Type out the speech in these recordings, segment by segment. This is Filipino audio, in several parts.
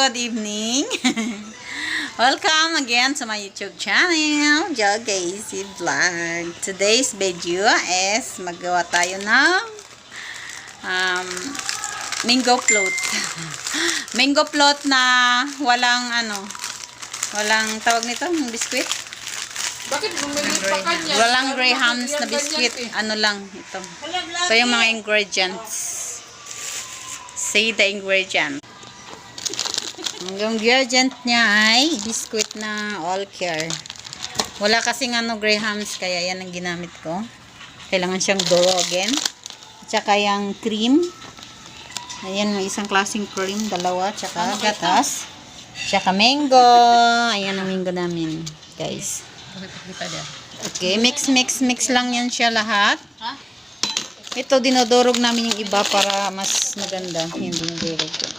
good evening. Welcome again to my YouTube channel, Jogacy Vlog. Today's video is magawa tayo ng mango float. Mango float na walang tawag nito, biscuit. Bakit bumili pa kanya? Walang grahams na biscuit. Ano lang ito. Ito yung mga ingredients. Say the ingredient. Ang ingredient niya ay biscuit na Ulker. Wala kasing grahams, kaya yan ang ginamit ko. Kailangan siyang durogin. Tsaka yung cream. Ayan, may isang klaseng cream, dalawa. Tsaka gatas. Tsaka mango. Ayan ang mango namin, guys. Okay, mix lang yan siya lahat. Ito, dinodorog namin yung iba para mas maganda. Hindi durog.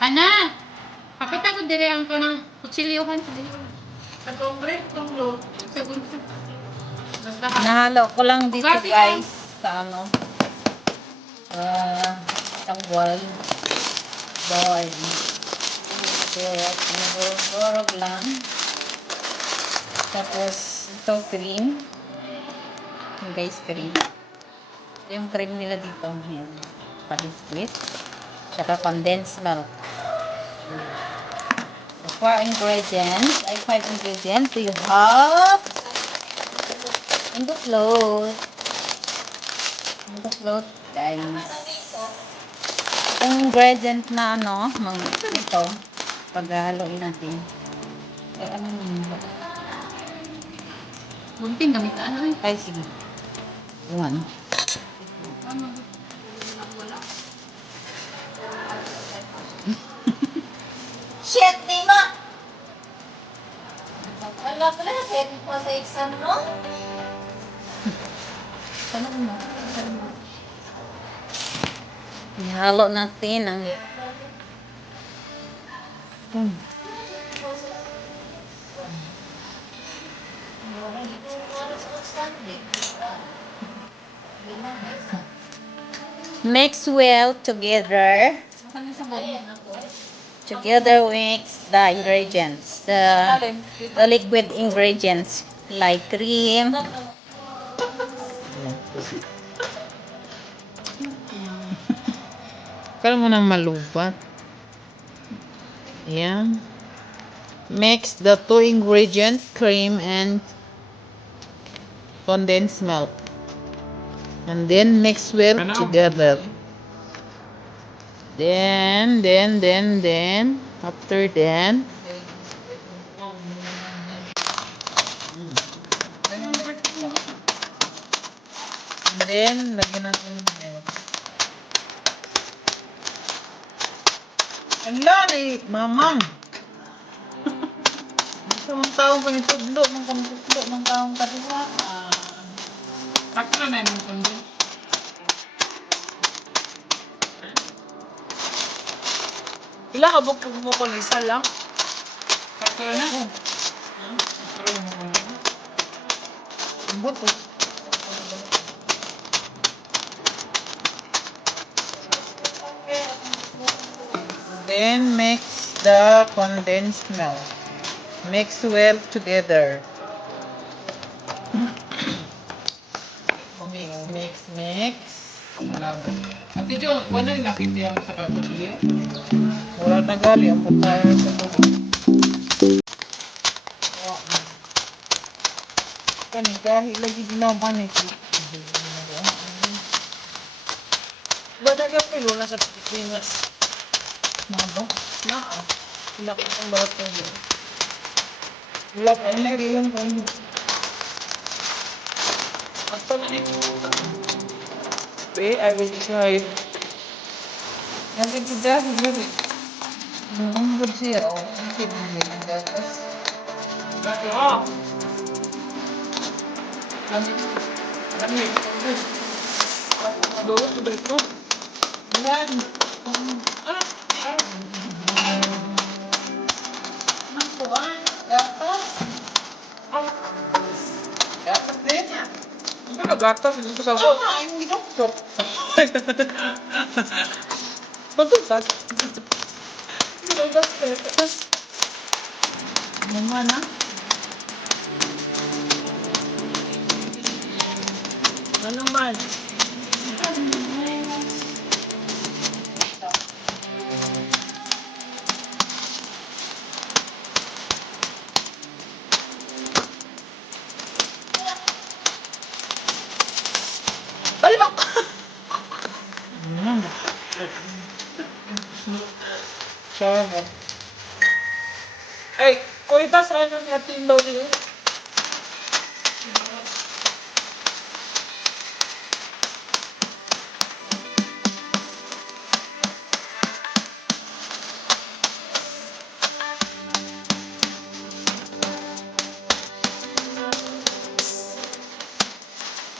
Ana! Pakita ko dire ang kanang kutsilyohan sa dito. Sa kongre, konglo. Nahalo ko lang dito, guys, sa isang bowl. Durog lang. Tapos, ito cream. Yung guys, cream. Ito yung cream nila dito. Ayan. Pa-biscuit. Tsaka condensed milk. So, 5 ingredients. We have mango float. Mango float, guys. Itong ingredient na ito, paghahaloin natin. Bunting gamit ano eh. Ay, sige. One. Shit, di mo! Wala pala, set mo sa exam, no? Ihalo natin ang mix well together. Together mix the ingredients, the liquid ingredients like cream. Kala mo nang malubat. Ayan. Mix the 2 ingredients, cream and condensed milk. And then mix well together. Then, after then, lagyan natin ng milk. Ang lani, mamang! Gusto mong taong panitudlo, mong pangkutlo, mong taong kadiwa. Sakto na yung kundi. Ila ka bukog mo ko isa lang. Sakto na. Ang buto. Then mix the condensed milk. Mix well together. Mix. Ate Jo, wala yung nakit yan sa kutsilyo? Wala na gali ang putaya sa tubig. Kani dahil lagi ginaman ito. Ba nagapilo na sa Pilipinas? Nabo? Naa. Sila ko ang bato yun. Wala pa lagi yung kayo. Ito na ito. I will try. Yang itu dah jadi. Bersih. Kami. Dulu sudah itu. Dan nakuan gatas. Gatas din. Itu udah gatas itu sama. Ini cocok. Betul kan? Udah gatas. Yang mana? Ano man? Balok! Sama. Eh, kuitas ano ni ating lolo?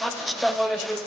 Basta mo na siya yung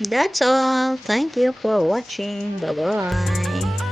That's all. Thank you for watching. Bye-bye.